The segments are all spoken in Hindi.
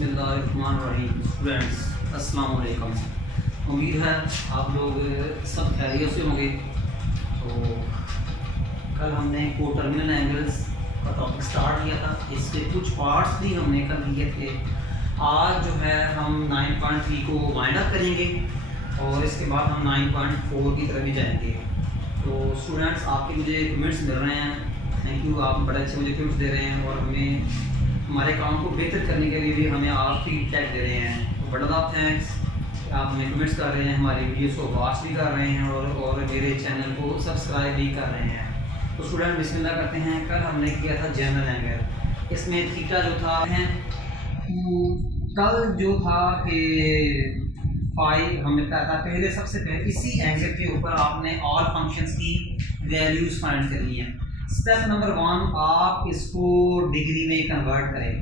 बिस्मिल्लाहिर्रहमानिर्रहीम। स्टूडेंट्स अस्सलाम वालेकुम। उम्मीद है आप लोग सब खैरियत से होंगे। तो कल हमने कोटर्मिनल एंगल्स का टॉपिक स्टार्ट किया था, इसके कुछ पार्ट्स भी हमने कल लिए थे। आज जो है हम 9.3 को वाइंड अप करेंगे और इसके बाद हम 9.4 की तरफ भी जाएंगे। तो स्टूडेंट्स आपके मुझे कमेंट्स मिल रहे हैं, थैंक यू, आप बड़े अच्छे मुझे कमेंट्स दे रहे हैं और हमें हमारे काम को बेहतर करने के लिए भी हमें आप फीडबैक दे रहे हैं। तो बड़ा थैंक्स, आप हमें कमेंट्स कर रहे हैं, हमारी वीडियोस को वॉच भी कर रहे हैं और मेरे चैनल को सब्सक्राइब भी कर रहे हैं। तो स्टूडेंट बिस्मिल्लाह करते हैं। कल हमने किया था जनरल एंगल, इसमें थीटा जो था है कल जो था कि फाइव हमने कहा था पहले, सबसे पहले इसी एंगल के ऊपर आपने ऑल फंक्शंस की वैल्यूज फाइंड करनी है। स्टेप नंबर 1, आप इसको डिग्री में कन्वर्ट करें।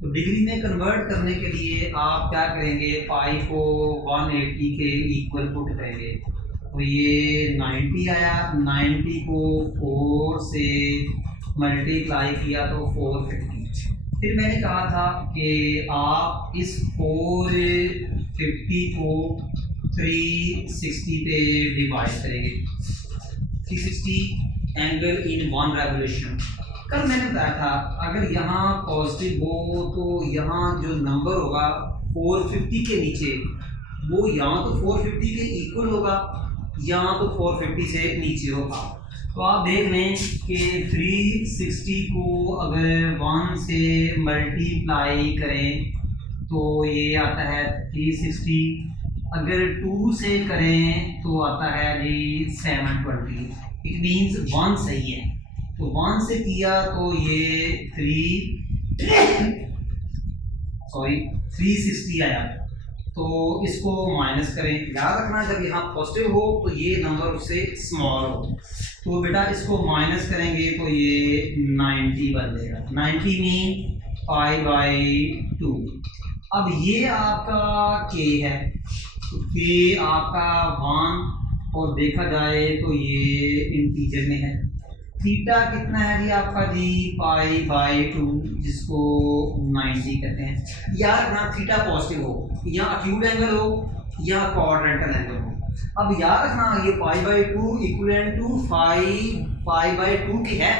तो डिग्री में कन्वर्ट करने के लिए आप क्या करेंगे, पाई को 180 के इक्वल पुट करेंगे। तो ये 90 आया, 90 को 4 से मल्टीप्लाई किया तो 450। फिर मैंने कहा था कि आप इस 450 को 360 पे डिवाइड करेंगे, 360 एंगल इन वन रेवोल्यूशन। कल मैंने बताया था अगर यहाँ पॉजिटिव हो तो यहाँ जो नंबर होगा 450 के नीचे वो यहाँ तो 450 के इक्वल होगा, यहाँ तो 450 से नीचे होगा। तो आप देख लें कि 360 को अगर 1 से मल्टीप्लाई करें तो ये आता है 360, अगर 2 से करें तो आता है जी 720। इट मीन्स 1 सही है। तो 1 से किया तो ये 360 आया। तो इसको माइनस करें, याद रखना जब यहाँ पॉजिटिव हो तो ये नंबर उससे स्मॉल हो। तो बेटा इसको माइनस करेंगे तो ये 90 बन जाएगा, 90 मीन π/2। अब ये आपका k है, तो k आपका 1 और देखा जाए तो ये इंटीजर में है। थीटा कितना है जी आपका जी π/2, जिसको 90 कहते हैं। यार रखना थीटा पॉजिटिव हो या अक्यूट एंगल हो या क्वाड्रेंटल एंगल हो। अब याद रखना ये π/2 इक्वलेंट टू π/2 की है,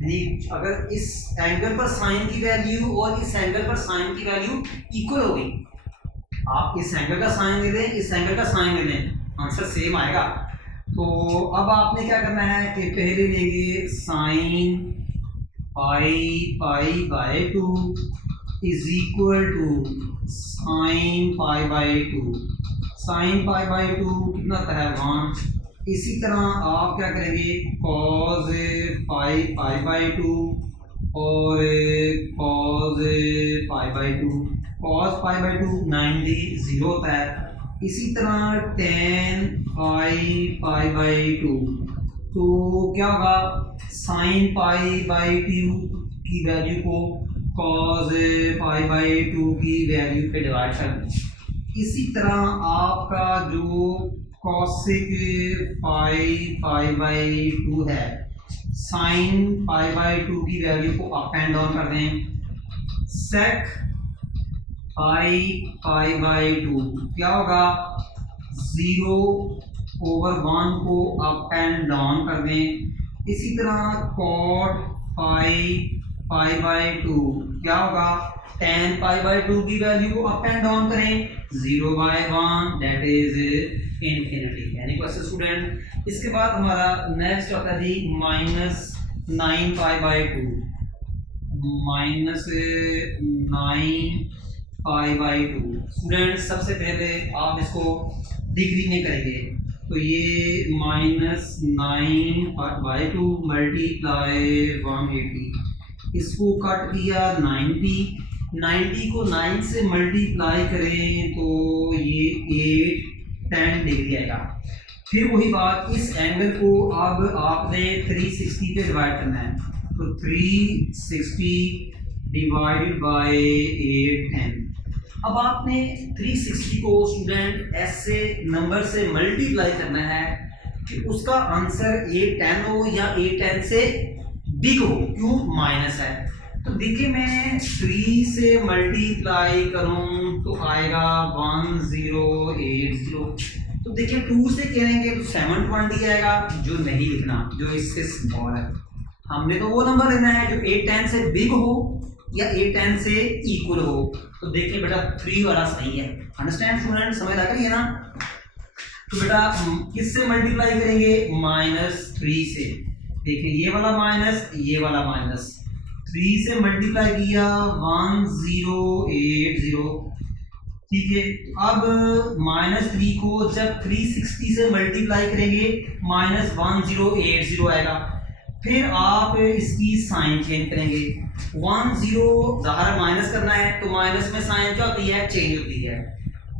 यानी अगर इस एंगल पर साइन की वैल्यू और इस एंगल पर साइन की वैल्यू इक्वल हो गई, आप इस एंगल का साइन ले लें, इस एंगल का साइन ले लें, आंसर सेम आएगा। तो अब आपने क्या करना है कि पहले लेंगे sine π/2 is equal to sine π/2। Sine π/2 कितना आता है 1। इसी तरह आप क्या करेंगे cos π/2 और cos π/2। cos π/2 90 0 होता है। इसी तरह tan π/2 तो क्या होगा, साइन π/2 की वैल्यू को cos π/2 की वैल्यू पे डिवाइड कर दें। इसी तरह आपका जो cosec π/2 है, साइन π/2 की वैल्यू को अप एंड डाउन कर दें। sec π/2 क्या होगा, 0/1 को अप एंड डाउन कर दें। इसी तरह cot π/2 क्या होगा, tan π/2 की वैल्यू को अप एंड डाउन करें, 0/1 दैट इज इंफिनिटी। यानी क्वेश्चन स्टूडेंट इसके बाद हमारा नेक्स्ट आता है जी -9 π/2, -9 π/2। स्टूडेंट सबसे पहले आप इसको डिग्री में करेंगे, तो ये -9 π/2 मल्टीप्लाई 180, इसको कट किया 90 को 9 से मल्टीप्लाई करें तो ये 810 डिग्री आएगा। फिर वही बात, इस एंगल को अब आपने 360 पे डिवाइड करना है, तो 360 डिवाइडेड बाय 810। अब आपने 360 को स्टूडेंट ऐसे नंबर से मल्टीप्लाई करना है कि उसका आंसर 810 हो या 810 से बिग हो। क्यों, माइनस है। तो देखिए मैं 3 से मल्टीप्लाई करूं तो आएगा 1080। तो देखिए 2 से करेंगे तो 720 आएगा, जो नहीं लिखना, जो इससे स्मॉल है। हमने तो वो नंबर लेना है जो 810 से बिग हो या 810 से इक्वल हो। तो देखिए बेटा 3 वाला सही है। अंडरस्टैंड स्टूडेंट, समझ आ गई है ना। तो बेटा किससे मल्टीप्लाई करेंगे? -3 से। देखिए ये वाला माइनस, ये वाला माइनस, 3 से मल्टीप्लाई किया 1080। ठीक है, अब -3 को जब 360 से मल्टीप्लाई करेंगे -1080 आएगा। फिर आप इसकी साइन चेंज करेंगे। 10 ज़ाहिर माइनस करना है तो माइनस में साइन क्या होती है? चेंज होती है।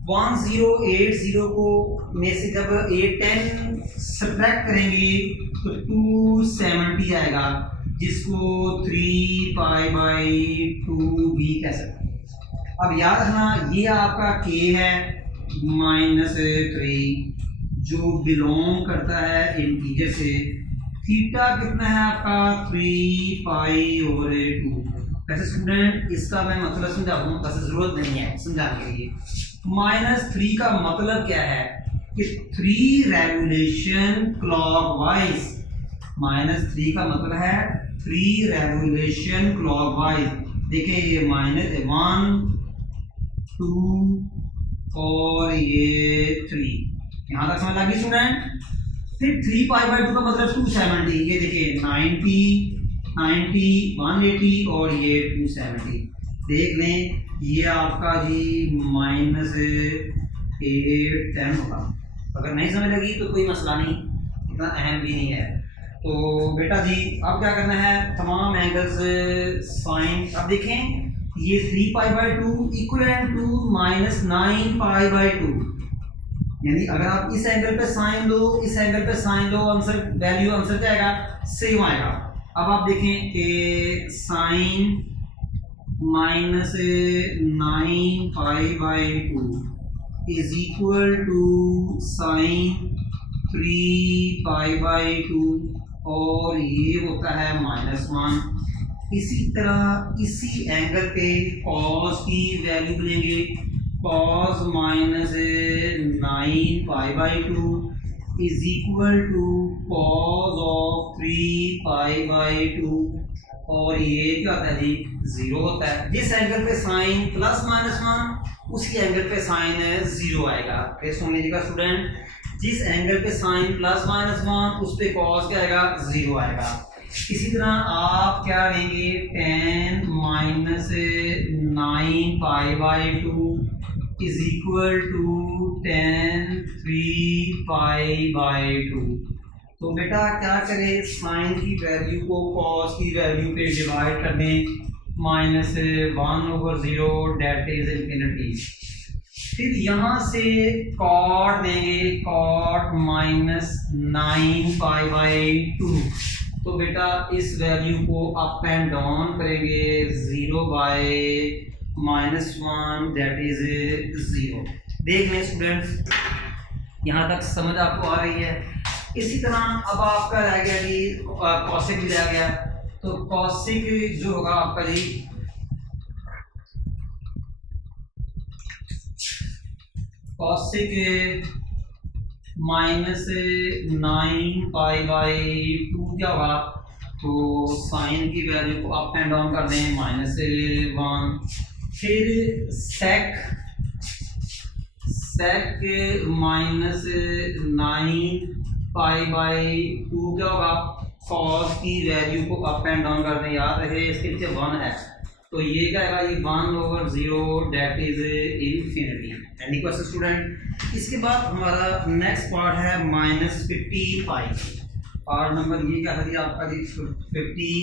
1080 को में से जब 810 सब्ट्रैक्ट करेंगे तो 270 आएगा, जिसको 3π/2 भी कह सकते हैं। अब याद रखना ये आपका k है -3, जो बिलोंग करता है इंटीजर से। थीटा कितना है आपका? 3π/2। वैसे स्टूडेंट इसका मैं मतलब समझा दूँ, वैसे जरूरत नहीं है समझाने के लिए। -3 का मतलब क्या है कि 3 रेवोल्यूशन क्लॉकवाइज। -3 का मतलब है 3 रेवोल्यूशन क्लॉकवाइज। देखिए ये -1 2 और ये 3, यहाँ तक समझ लगी स्टूडेंट। फिर 3π/2 का मतलब 270। ये देखिए 90 90 180 और ये 270। देख लें ये आपका जी -810 होगा। अगर नहीं समझ लगी तो कोई मसला नहीं, इतना अहम भी नहीं है। तो बेटा जी अब क्या करना है? तमाम एंगल्स साइन। अब देखें ये 3π/2 इक्वलेंट टू -9π/2, यानी अगर आप इस एंगल पे साइन लो, इस एंगल पे साइन लो, आंसर वैल्यू आंसर क्या आएगा? सेम आएगा। अब आप देखें कि sine -9π/2 is equal to sine 3π/2 और ये होता है -1। इसी तरह इसी एंगल पे कॉस की वैल्यू लेंगे। cos -9π/2 is equal to cos of 3π/2 और ये क्या होता है जी? 0 होता है। जिस एंगल पे साइन +-1 उसी एंगल पे साइन 0 आएगा। फिर सुन लीजिएगा स्टूडेंट, जिस एंगल पे साइन +-1 उस पे कॉस क्या आएगा? 0 आएगा। इसी तरह आप क्या लेंगे? tan -9π/2 is equal to tan 3π/2। तो बेटा क्या करें? साइन की वैल्यू को कॉस की वैल्यू पे डिवाइड कर दें, -1/0 डेट इज इंफिनिटी। फिर यहाँ से कॉट देंगे, कॉट -9π/2। तो बेटा इस वैल्यू को अप एंड डाउन करेंगे, 0/-1 दैट इज 0। देख लें स्टूडेंट्स, यहाँ तक समझ आपको आ रही है। इसी तरह अब आपका रह गया जी कॉसिक भी रह गया। तो कॉसिक जो होगा आपका जी कॉसिक -9π/2 क्या होगा? तो साइन की वैल्यू को अप एंड डाउन कर दें, -1। फिर सेक -9π/2 क्या होगा? कॉस की वैल्यू को अप एंड डाउन कर दें, याद रहे इसके नीचे 1 है तो ये क्या आएगा? ये 1/0 that is infinity. Any question student? इसके बाद हमारा नेक्स्ट पार्ट है -55। पार्ट नंबर ये क्या है जी आपका जी? 15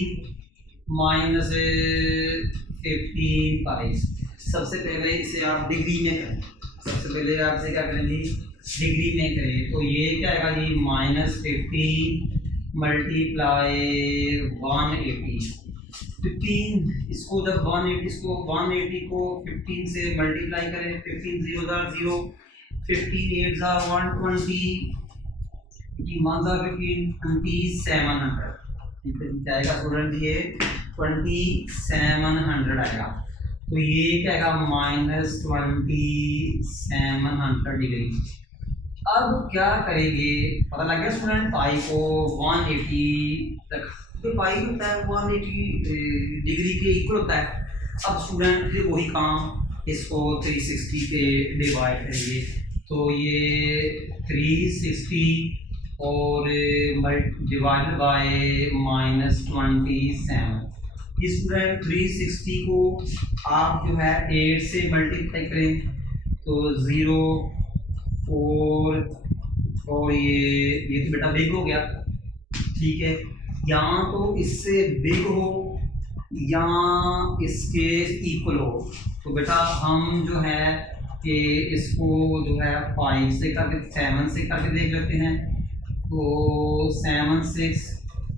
-55। सबसे पहले इसे आप डिग्री में करें। सबसे पहले आपसे क्या करें जी? डिग्री में करें। तो ये क्या आएगा जी? -50 मल्टीप्लाई 180। 15 इसको जब 180 को 15 से मल्टीप्लाई करें, 15 0 0, 15 8 120, 1 15 2700 जाएगा स्टूडेंट ये 2700 आएगा। तो ये क्या आएगा -2700 डिग्री। अब क्या करेंगे, पता लग गया स्टूडेंट पाई को 180 तक, तो पाई होता है 180 डिग्री के इक्वल होता है। अब स्टूडेंट फिर वही काम, इसको 360 पे डिवाइड करेंगे। तो ये 360 और डिवाइडेड बाय -27। स्टूडेंट 360 को आप जो है 8 से मल्टीप्लाई करें तो 0 4 और ये तो बेटा बिग हो गया, ठीक है। यहाँ तो इससे बिग हो या इसके इक्वल हो, तो बेटा हम जो है कि इसको जो है 5 से करके 7 से करके देख लेते हैं। तो 7 6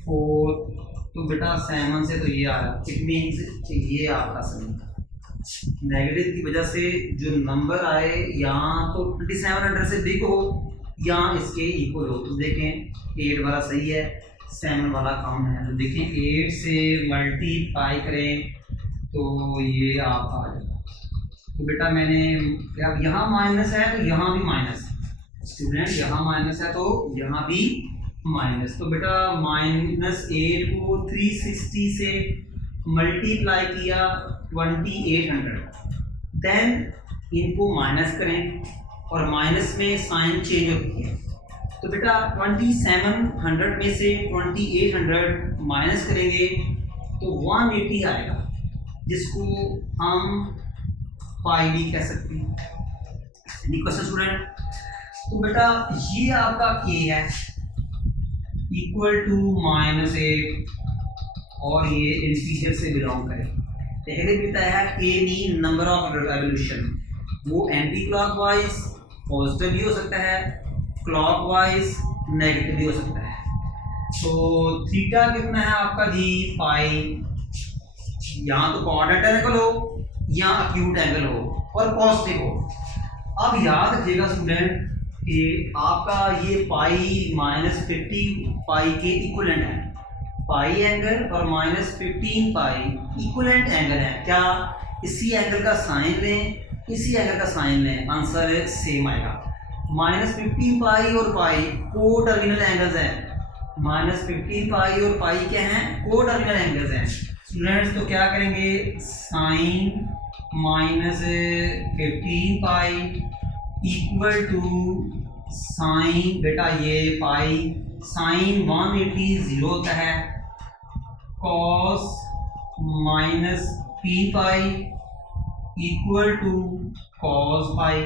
4, तो बेटा 7 से तो ये आ रहा है, इट मीन्स ये आपका सही। नेगेटिव की वजह से जो नंबर आए यहाँ तो 2700 से बिग हो या इसके इक्वल हो। तो देखें 8 वाला सही है, 7 वाला कम है। तो देखें 8 से मल्टीप्लाई करें तो ये आप आ जाएगा। तो बेटा मैंने अब यहाँ माइनस है तो यहाँ भी माइनस है स्टूडेंट, यहाँ माइनस है तो यहाँ भी माइनस। तो बेटा -8 को 360 से मल्टीप्लाई किया 2800, देन इनको माइनस करें और माइनस में साइन चेंज होती है। तो बेटा 2700 में से 2800 माइनस करेंगे तो 180 आएगा, जिसको हम पाई भी कह सकते हैं। क्वेश्चन स्टूडेंट, तो बेटा ये आपका k है इक्वल टू -8 और ये इंटीजर से बिलोंग करे। पहले बताया k mean number of revolution, वो एंटी क्लॉकवाइज पॉजिटिव भी हो सकता है, क्लॉकवाइज नेगेटिव भी हो सकता है। तो थीटा कितना है आपका जी पाई, यहाँ तो कोऑर्डिनेट एंगल हो या एक्यूट एंगल हो और पॉजिटिव हो। अब याद रखिएगा स्टूडेंट कि आपका ये पाई -50 पाई के इक्वलेंट है, पाई एंगल और -15 पाई इक्वलेंट एंगल है। क्या इसी एंगल का साइन लें, इसी एंगल का साइन लें, आंसर सेम आएगा। -15 पाई और पाई को टर्मिनल एंगल्स हैं, -15 पाई और पाई क्या हैं, को टर्मिनल एंगल्स हैं स्टूडेंट्स। तो क्या करेंगे, sine -15 pi equal to sine, बेटा ये पाई साइन 180 0 होता है, cos -p pi equal to cos pi.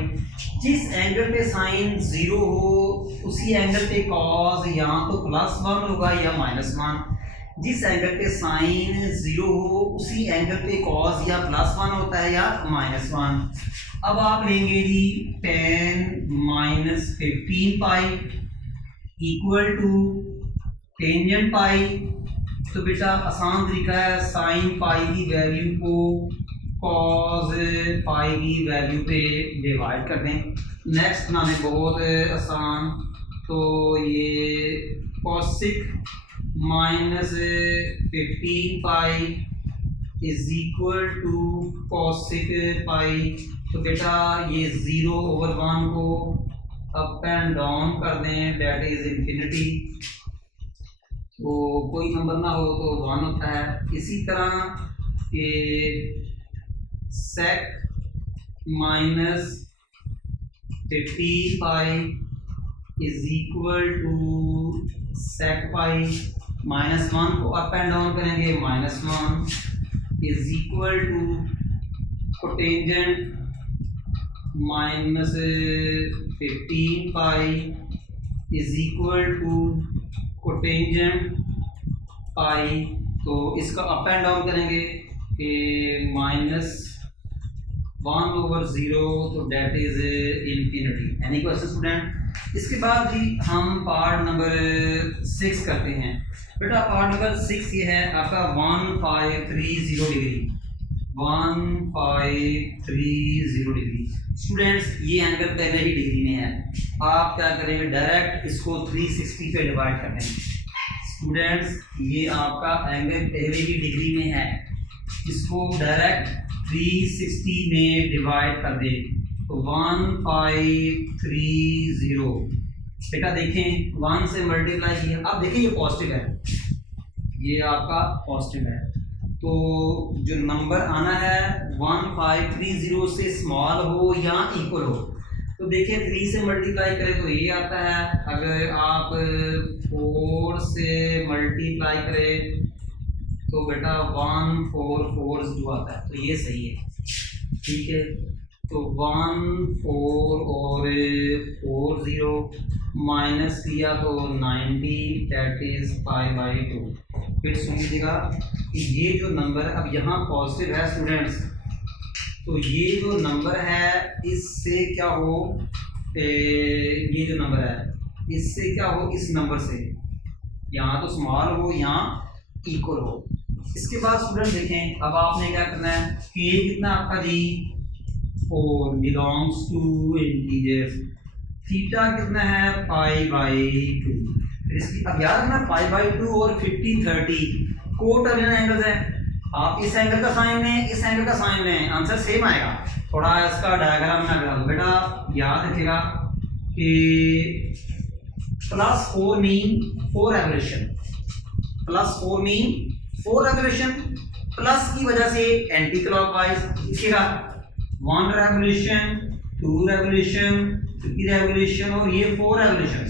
जिस एंगल पे साइन 0 हो उसी एंगल पे कॉस यहाँ तो +1 होगा या -1, जिस एंगल पे साइन 0 हो उसी एंगल पे कॉस या +1 होता है या -1। अब आप लेंगे जी tan -15 pi equal to tangent pi. तो बेटा आसान तरीका है, साइन पाई की वैल्यू को कॉस पाई की वैल्यू पे डिवाइड कर दें। नेक्स्ट बनाने बहुत आसान, तो ये cosec -15 pi is equal to cosec pi. तो बेटा ये 0/1 को अप एंड डाउन कर दें, डेट इज इंफिनिटी। तो कोई नंबर ना हो तो 1 होता है। इसी तरह ये sec -15 pi is equal to sec पाई, -1 को अप एंड डाउन करेंगे, -1 is equal to cotangent -15 pi is equal to cotangent pi. तो इसका अप एंड डाउन करेंगे कि -1/0, तो that is infinity. Any question student? इसके बाद जी हम पार्ट नंबर 6 करते हैं। बेटा पार्ट नंबर 6 ये है आपका 1530 डिग्री, 1530 डिग्री। स्टूडेंट्स ये एंगल पहले ही डिग्री में है, आप क्या करेंगे डायरेक्ट इसको 360 पे डिवाइड कर देंगे। स्टूडेंट्स ये आपका एंगल पहले ही डिग्री में है, इसको डायरेक्ट 360 में डिवाइड कर दे तो 1530। बेटा देखें 1 से मल्टीप्लाई किया, अब देखिए ये पॉजिटिव है, ये आपका पॉजिटिव है, तो जो नंबर आना है 1530 से स्मॉल हो या इक्वल हो। तो देखिए 3 से मल्टीप्लाई करें तो ये आता है, अगर आप 4 से मल्टीप्लाई करें तो बेटा 1440 आता है, तो ये सही है, ठीक है। तो 14 और 40 माइनस किया तो 90 दैट इज 5/2। फिर सुन लीजिएगा कि ये जो नंबर है, अब यहाँ पॉजिटिव है स्टूडेंट्स, तो ये जो नंबर है इससे क्या हो, ये जो नंबर है इससे क्या हो, इस नंबर से यहाँ तो स्मॉल हो यहाँ इक्वल हो। इसके बाद स्टूडेंट देखें, अब आपने क्या करना है, के कितना आपका जी 4 बिलोंग्स टू इंटीजर्स, थीटा कितना है π/2। इसकी अब याद रखना π/2 और 1530 कोटर्मिनल एंगल्स है, आप इस एंगल का साइन लें, इस एंगल का साइन लें, आंसर सेम आएगा। थोड़ा इसका डायग्राम में लगा दो बेटा, याद रखिएगा कि +4 mean 4 revolution, +4 mean 4 revolution, plus की वजह से एंटी क्लॉकवाइज लिखिएगा 1 रेवोल्यूशन, 2 रेवोल्यूशन, 3 रेवोल्यूशन और ये 4 रेवोल्यूशन।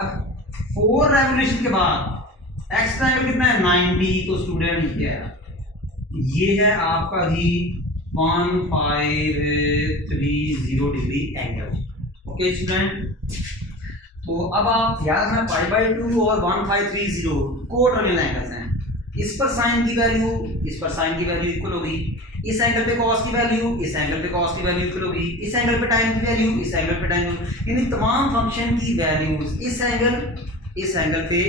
अब 4 रेवोल्यूशन के बाद एक्स्ट्रा एंगल कितना है 90, तो स्टूडेंट क्या है, ये है आपका जी 1530 डिग्री एंगल। ओके स्टूडेंट, तो अब आप याद रखना π/2 और 1530 कोटर्मिनल एंगल्स हैं, इस पर साइन की वैल्यू, इस पर साइन की वैल्यू इक्वल होगी, इस एंगल पे कॉस की वैल्यू, इस एंगल पे कॉस की वैल्यू इक्वल होगी, इस एंगल पे टाइम की वैल्यू, इस एंगल पे टाइम, यानी तमाम फंक्शन की वैल्यूज इस एंगल पे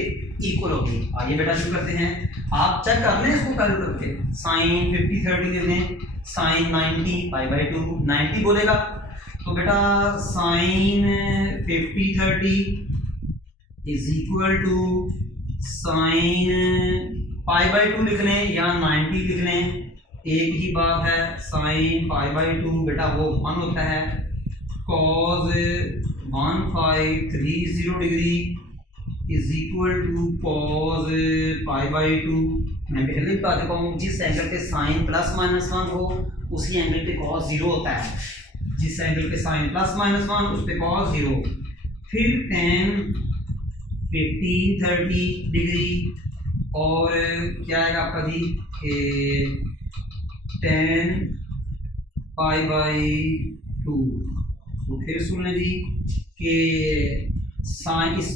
इक्वल होगी। आइए बेटा शुरू करते हैं, आप चेक कर लें इसको कैलकुलेट करके, साइन 50/30 दे दें, साइन 90 π/2, 90 बोलेगा तो बेटा sine 50/30 is equal to sine π/2 लिख लें या 90 लिख लें, एक ही बात है, साइन π/2 बेटा वो 1 होता है, cos 1530 degree is equal to cos π/2। मैं पहले बता देता हूँ, जिस एंगल पे साइन +-1 हो उसी एंगल पे cos 0 होता है, जिस एंगल पे साइन +-1 उस पे cos 0। फिर tan 1530 डिग्री और क्या आएगा आपका जी tan π/2। तो फिर सुन लें जी कि साइन इस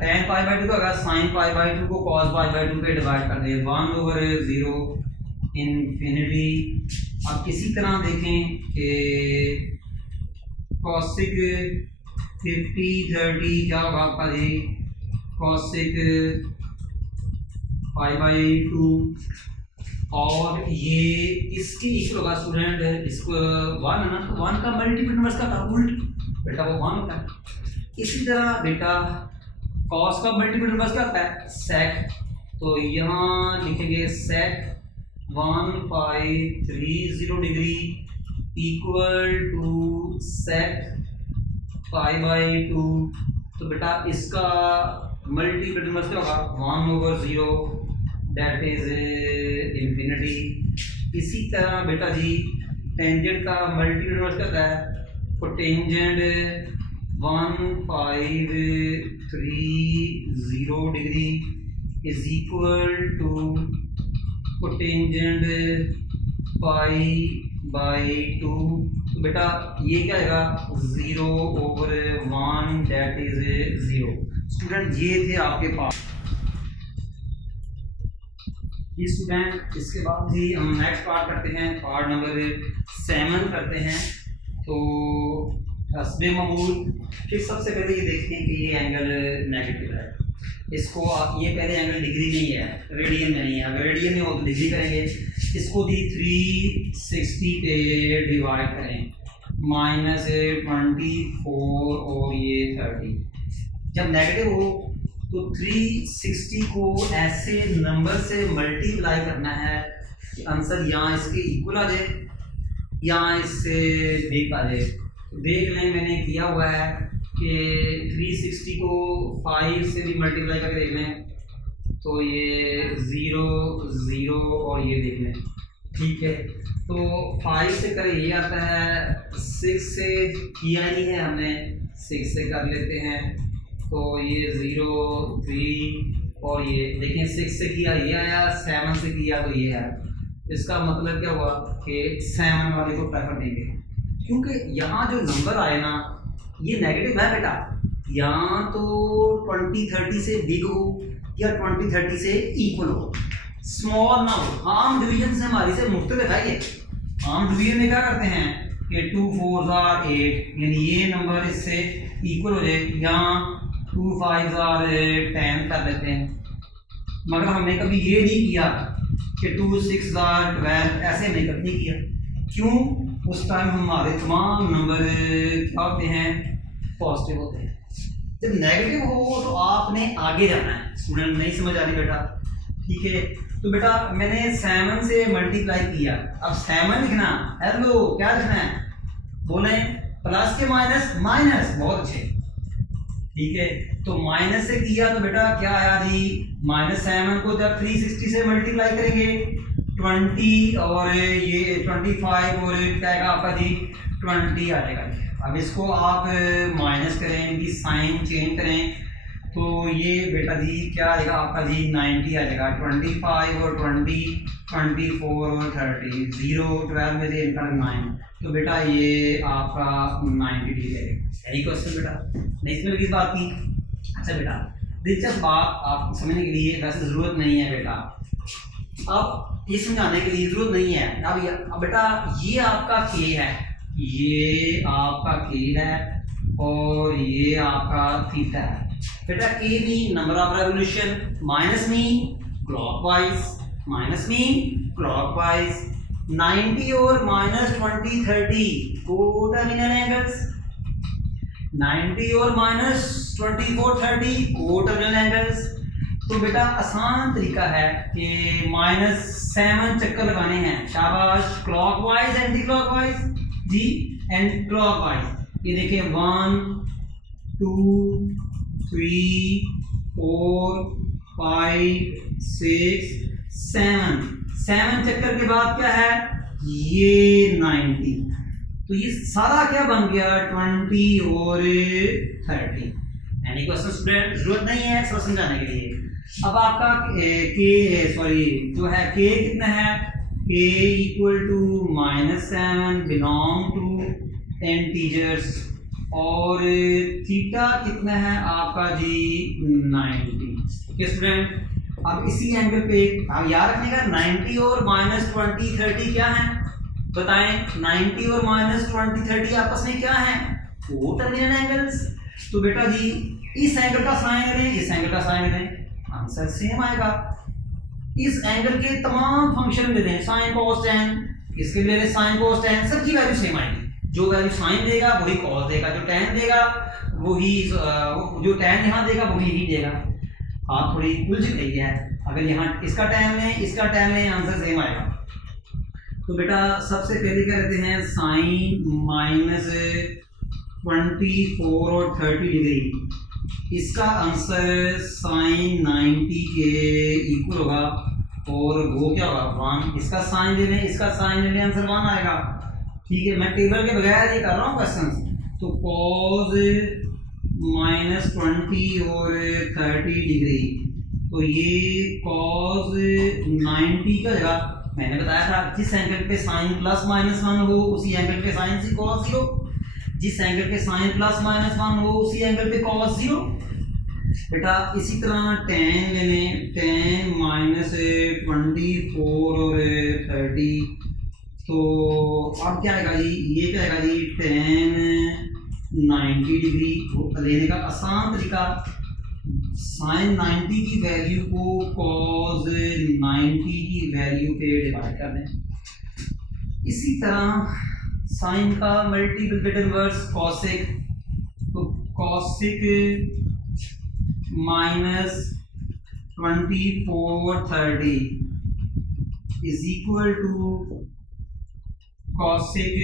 tan π/2 का अगर साइन π/2 को cos π/2 पे डिवाइड कर दें 1/0 इन्फिनिटी। अब इसी तरह देखें कि cosec 50/30 क्या होगा आपका जी cosec π/2 और ये इसकी इक्वल होगा स्टूडेंट, इसको 1 है ना, तो 1 का मल्टीपल नंबर्स का उल्ट बेटा वो 1 होता है। इसी तरह बेटा cos का मल्टीपल नंबर्स क्या होता है sec, तो यहाँ लिखेंगे sec 1530 degree equal to sec π/2, तो बेटा इसका मल्टीपल नंबर्स क्या होगा 1/0 दैट इज इंफिनिटी। इसी तरह बेटा जी टेंजेंट का मल्टीपल नंबर्स क्या होता है, तो tangent 1530 degree is equal to tangent π/2, तो बेटा ये क्या आएगा 0/1 दैट इज 0। स्टूडेंट ये थे आपके पास ये स्टूडेंट। इसके बाद ही हम नेक्स्ट पार्ट करते हैं, पार्ट नंबर 7 करते हैं। तो हस्बे मामूल फिर सबसे पहले ये देखते हैं कि ये एंगल नेगेटिव है, इसको आप ये पहले एंगल डिग्री नहीं है रेडियन में नहीं है, अगर रेडियन में हो तो डिग्री करेंगे, इसको दी 360 पे डिवाइड करें -24 और ये 30। जब नेगेटिव हो तो 360 को ऐसे नंबर से मल्टीप्लाई करना है कि आंसर यहाँ इसके इक्वल आ जाए, यहाँ इससे बिग आ जाए। तो देख लें मैंने किया हुआ है कि 360 को 5 से भी मल्टीप्लाई करके देख लें तो ये 0 0 और ये देख लें, ठीक है। तो 5 से करें ये आता है, 6 से किया नहीं है हमने, 6 से कर लेते हैं तो ये 0 3 और ये देखिए 6 से किया ये आया, 7 से किया तो ये आया। इसका मतलब क्या हुआ कि 7 वाले को प्रेफर देंगे, क्योंकि यहाँ जो नंबर आए ना ये नेगेटिव है बेटा, यहाँ तो 20 30 से बिग हो या 20 30 से इक्वल हो, स्मॉल ना हो। आम डिवीजन से हमारी से मुख्तलिफ है ये। आम डिवीजन में क्या करते हैं कि 2 4 8 यानी ये नंबर इससे इक्वल हो जाए, यहाँ 2 5 10 कर लेते हैं। मगर हमने कभी ये नहीं किया कि 2 6 12 ऐसे हमने कभी नहीं किया। क्यों? उस टाइम हमारे तमाम नंबर क्या होते हैं, पॉजिटिव होते हैं। जब नेगेटिव हो तो आपने आगे जाना है। स्टूडेंट नहीं समझ आ रही बेटा, ठीक है। तो बेटा मैंने 7 से मल्टीप्लाई किया, अब 7 लिखना, हेलो क्या लिखना है, बोले प्लस के माइनस, माइनस, बहुत अच्छे, ठीक है। तो माइनस से किया तो बेटा क्या आया जी, -7 को जब 360 से मल्टीप्लाई करेंगे 20 और ये 25 और क्या आएगा आपका जी 20 आ जाएगा। अब इसको आप माइनस करें, इनकी साइन चेंज करें तो ये बेटा जी क्या आएगा आपका जी 90 आ जाएगा। 25 और 20 24 और 30 0 12 में से इनका 9, तो बेटा ये आपका 90 डिग्री है। यही क्वेश्चन बेटा, नहीं इसमें किस बात की। अच्छा बेटा दिलचस्प बात आपको समझने के लिए वैसे ज़रूरत नहीं है बेटा, अब ये समझाने के लिए ज़रूरत नहीं है। अब बेटा ये आपका के है, ये आपका के है और ये आपका थीटा है। बेटा के mean number of revolution, minus mean clockwise, minus mean clockwise. 90 और -20 30 को टर्मिनल एंगल्स, 90 और -24 30 को टर्मिनल एंगल्स। तो बेटा आसान तरीका है कि -7 चक्कर लगाने हैं, शाबाश, क्लॉकवाइज एंटी क्लॉकवाइज जी, एंड क्लॉकवाइज। ये देखिए 1 2 3 4 5 6 7 चक्कर के बाद क्या है ये 90, तो ये सारा क्या बन गया 20 और 30। एनी क्वेश्चन स्टूडेंट, जरूरत नहीं है सब समझाने के लिए। अब आपका के सॉरी जो है के कितना है, k equal to -7 belong to integers और थीटा कितना है आपका जी 90। ओके स्टूडेंट, अब इसी एंगल पे आप याद रखिएगा 90 और -20 30 क्या है बताएं, 90 और -20 30 आपस में क्या है, वो टर्मिनल एंगल्स। तो बेटा जी इस एंगल का साइन लें, इस एंगल का साइन लें, आंसर सेम आएगा। इस एंगल के तमाम फंक्शन ले लें, साइन cos tan, इसके ले लें साइन cos tan, सबकी वैल्यू सेम आएगी। जो वैल्यू साइन देगा वही cos देगा, जो tan देगा वही जो tan यहाँ देगा वही ही देगा। आप थोड़ी उलझ गई है, अगर यहाँ इसका tan लें इसका tan लें आंसर सेम आएगा। तो बेटा सबसे पहले क्या लेते हैं, साइन -24 और 30 डिग्री, इसका आंसर साइन 90 के इक्वल होगा और वो क्या होगा 1। इसका साइन ले लें इसका साइन ले लें, आंसर 1 आएगा। ठीक है, मैं टेबल के बगैर ये कर रहा हूँ क्वेश्चन। तो cos -20 और 30 डिग्री, तो ये cos 90 का जगह मैंने बताया था जिस एंगल पे साइन +-1 हो उसी एंगल पे साइन से cos 0, जिस एंगल पे साइन +-1 हो उसी एंगल पे cos 0। बेटा इसी तरह tan ले लें, tan -24 और 30, तो अब क्या आएगा जी, ये क्या आएगा जी tan 90 डिग्री। वो लेने का आसान तरीका, साइन 90 की वैल्यू को cos 90 की वैल्यू पे डिवाइड कर दें। इसी तरह साइन का मल्टीप्लिकेटिव इनवर्स cosec, तो cosec minus 2430 is equal to cosec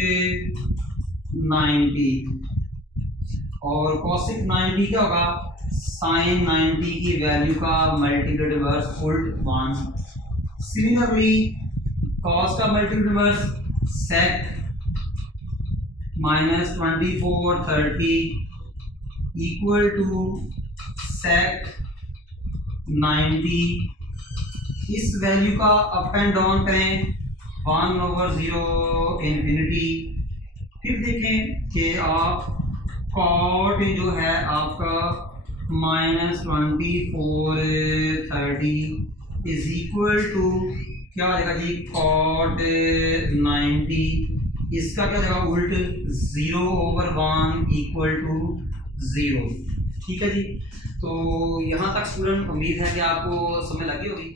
90, और कॉसिक 90 क्या होगा, साइन 90 की वैल्यू का मल्टीप्लिकेटिव इनवर्स उल्ट 1। सिमिलरली कॉस का multiplicative inverse sec minus 2430 equal to sec 90। इस वैल्यू का अप एंड डाउन करें 1/0 इन्फिनिटी। फिर देखें कि आप कॉट जो है आपका माइनस 2430 इज इक्वल टू क्या आ जाएगा जी, कॉट 90, इसका क्या जाएगा उल्ट 0/1 इक्वल टू 0। ठीक है जी। तो यहाँ तक स्टूडेंट, उम्मीद है कि आपको समझ लगी होगी।